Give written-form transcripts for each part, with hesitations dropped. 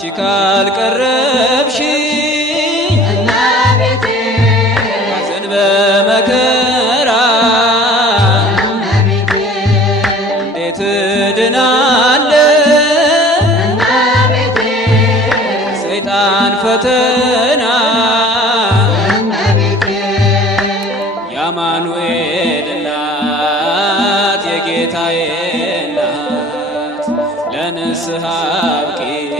አንቺ ካልቀረብሽኝ እመቤቴ ሐዘን በመከራ እመቤቴ እንዴት እድናለሁ እመቤቴ ሰይጣን ፈተና እመቤቴ የአማኑኤል እናት የጌታዬ እናት ለንስሐ አብቂኝ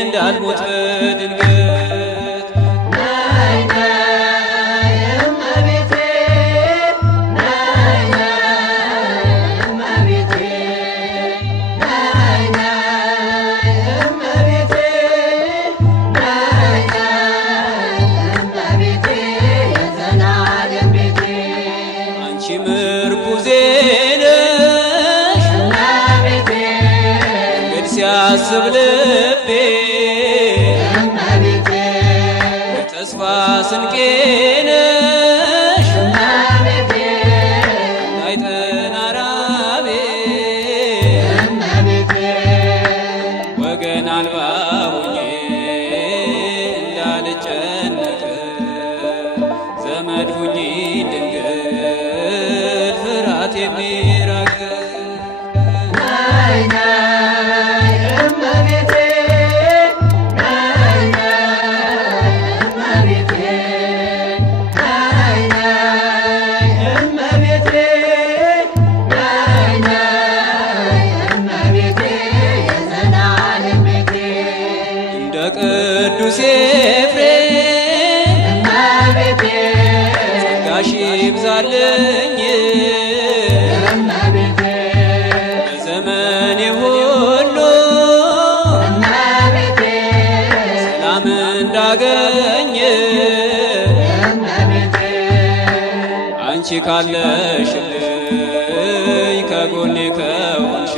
እንዳልሞት በድንገት ነይ ነይ እመቤቴ ነይ ነይ እመቤቴ ነይ ነይ እመቤቴ ነይ ነይ እመቤቴ የዘላለም ቤቴ አንቺ ምርኩዜ ነሽ እመቤቴ እንግዲህ ሲያስብ ልቤ እመቤቴ የተስፋ ስንቄ ነሽ እመቤቴ እንዳይጠና ራቤ እመቤቴ ወገን አልባ ሆኜ እንዳልጨነቅ ዘመድ ሁኚ ድንግል ፍርሃት የሚራቅ ነይ ነይ እመቤቴ ነይ ነይ እመቤቴ ነይ ነይ እመቤቴ ነይ ነይ እመቤቴ የዘላለም ቤቴ እንደ ቅዱስ ኤፍሬም እመቤቴ ጸጋሽ ይብዛልኝ እመቤቴ በዘመኔ ሁሉ እመቤቴ ሰላም እንዳገኝ እመቤቴ አንቺ ካለሽልኝ ከጎኔ ከሆንሽ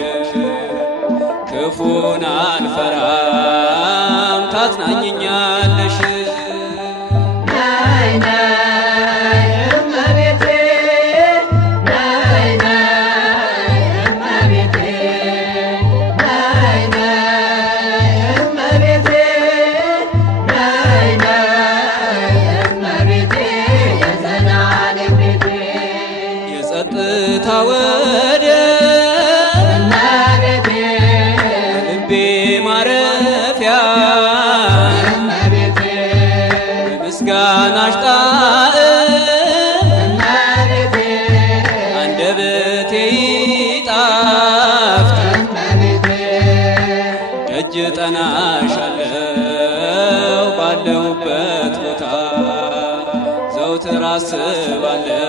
ክፉን አልፈራም ታጽናኝኛለሽ ነይ ነይ እመቤቴ ነይ ነይ እመቤቴ ነይ ነይ እመቤቴ ነይ ነይ እመቤቴ የዘላለም ቤቴ የጸጥታ ወደብ እመቤቴ ልቤ ማረፊያ እመቤቴ ምስጋናሽ ጣዕም እመቤቴ አንደበቴ ይጣፍጥ እመቤቴ ደጅ ጠናሻለው ባለሁበት ቦታ ዘውትር አስባለው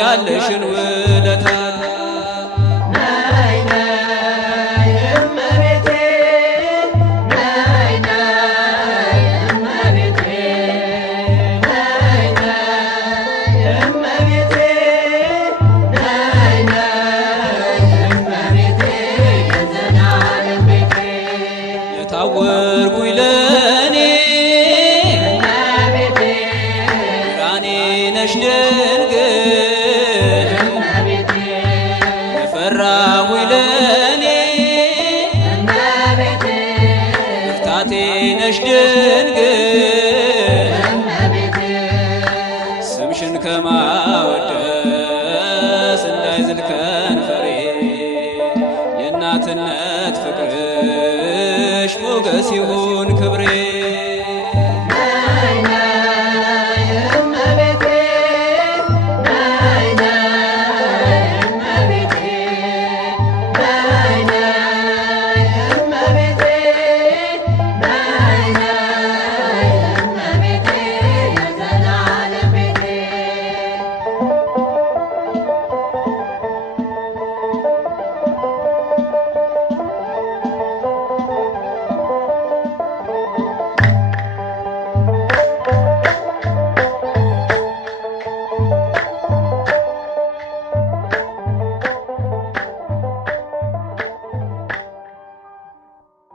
ያለሽን ውለታ ነይ ነይ እመቤቴ ነይ ነይ እመቤቴ ነይ ነይ እመቤቴ ነይ ነይ እመቤቴ የዘላለም ቤቴ የታወርኩኝ ለእኔ እመቤቴ ብርሃኔ ነሽ ድንግል እመቤቴ የፈራሁኝ ለእኔ እመቤቴ ብርታቴ ነሽ ድንግል እመቤቴ ስምሽን ከማወደስ እንዳይዝል ከንፈሬ የእናትነት ፍቅርሽ ሞገስ ይሁን ክብሬ